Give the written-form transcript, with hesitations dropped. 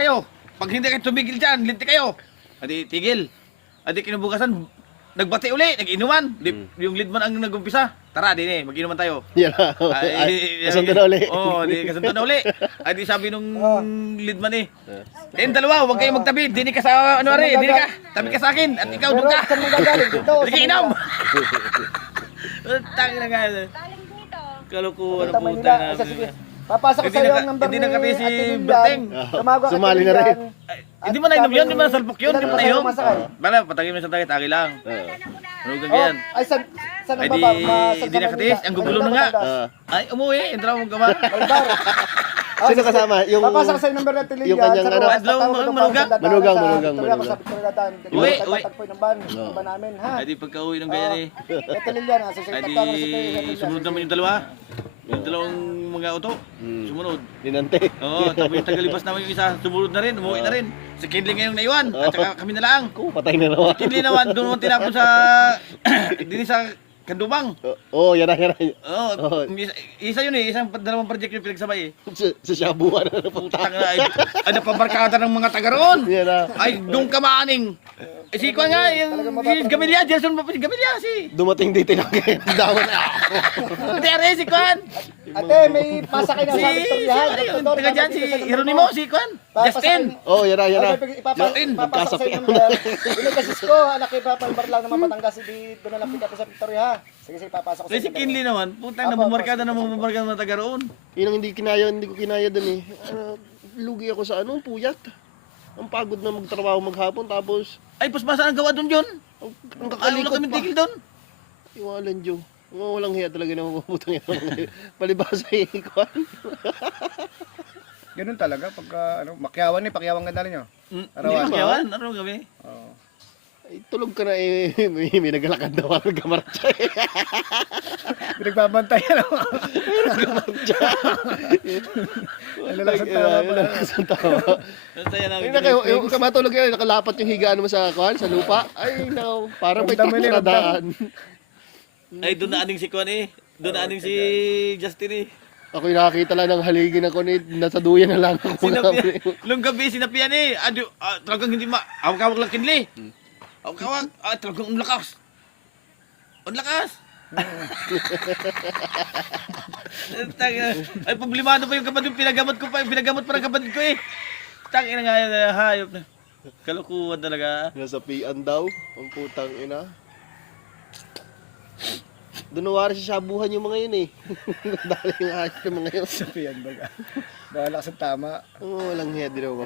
kayo. Pag hindi kayo tumigil dyan, linti kayo. Adi, tigil. Adi, kinabukasan, nagbati uli, nag-inuman. Yung leadman ang nag-umpisa. Tara, din eh, mag-inuman tayo. Yan na. Ay, kasundo na uli. Oo, di kasundo na uli. Adi, sabi nung leadman eh. Kayong dalawa, huwag kayong magtabi. Dini ka sa, ano rin, dini ka. Tabi ka sa akin. At ikaw, doon ka. Saan mo gagaling? Dito. Hindi ka inam. Tangin na nga. Galing dito. Kalukuhan Punta ang Manila. puta Isa, sige. namin. Papasok ko Hindi sa iyo na- ang number hindi ni na kami si Ate Lilian. Berteng. Tumawag ka Sumali kay na rin. Lilian. Hindi mo na inom yun, hindi mo na salpok yun, hindi mo na inom. Masakay. Bala, patagin mo sa tagay, tagay lang. Ano Oh, ganyan? ay saan Ay ang di, baba? di nakatis, ang gugulo na nga. Ay, umuwi, entra mo gama. Malbar. Sino kasama? Yung... Papasok sa iyo number ni Ate Lilian. yung kanyang ano? Manugang. Manugang. Sa Pagkagatan. Uwi, uwi. Tatagpoy ng ban. Ng ban namin, ha? Ay di pagka-uwi ng ganyan eh. Ate Lilian, ha? Ay di, sumunod naman yung dalawa. Yung dalawang mga auto, sumunod. Dinante. Oo, tapos yung tagalibas naman yung isa, sumunod na rin, umuwi na rin. Si Kinley ngayong naiwan, at saka kami na lang. Ko, patay na naman. Kinley naman, doon naman tinapon sa, din sa Kandubang. Oo, yan na, yan na. Oo, isa yun eh, isang dalawang project yung pinagsabay eh. Sa Shabuan na napunta. Putang na, ay napabarkada ng mga taga roon. Yan na. Ay, doon ka maaning. Eh, si Kwan nga, yung si Gamilya, Jason Gamilya, si. Dumating dito lang kayo. Dawan na. Ate Are, si Kwan. Ate, may pasakay na Si, sa Victoria. yung taga dyan, si Hieronimo, si Kwan. Justin. Oo, yan na, yan na. Justin, Papasok sa iyo number. Ini kasi ko, anak kay Papa Barlang naman Batangas, di doon na lang pick up sa Victoria, ha? Sige, sige, papasok ko sa Si Kinley naman, putang na bumarkada ng mga taga roon. Yun ang hindi ko kinaya dun eh. Lugi ako sa ano, puyat. Ang pagod na magtrabaho maghapon tapos Ay, pasbasa ang gawa doon yun. ang Ayaw na kakalikot kami pa. tigil doon. Iwalan Diyo. Walang hiya talaga na mapuputang yun. Palibasa yung ikuan. Ganun talaga pagka ano, makyawan ni pakyawan ganda niyo. Hindi Arawan. magyawan, ano kami? Oo. Ay, tulog ka na eh. May naglalakad daw ako gamarcha eh. Pinagbabantay ano. Ano lang sa tawa pala. Sa tawa. Ang saya namin. Ay, yung kamatulog yan, nakalapat yung higaan mo sa kuan, sa lupa. Ay, no, parang may Ramdam mo yun, takradaan. Ay, doon na aning si Kwan eh. Doon na aning si Justin eh. Ako'y nakakita lang ng haligin ako ni nasa duyan na lang ako. Sinapian. Nung gabi, sinapian eh. Talagang hindi awag-awag lang Kinley. Awag-awag. Talagang unlakas. Unlakas. Ay, problemado pa yung kapatid. Pinagamot ko pa. Pinagamot pa ng kapatid ko eh. Tangina nga yan. Hayop na. Kalukuhan talaga. Nasapian daw, ang putang ina. Doon nawari sa shabuhan yung mga yun eh. Dali yung ayos yung mga yun. Sabihan baga. Bahala ka sa tama. Oo, walang hiya din ako.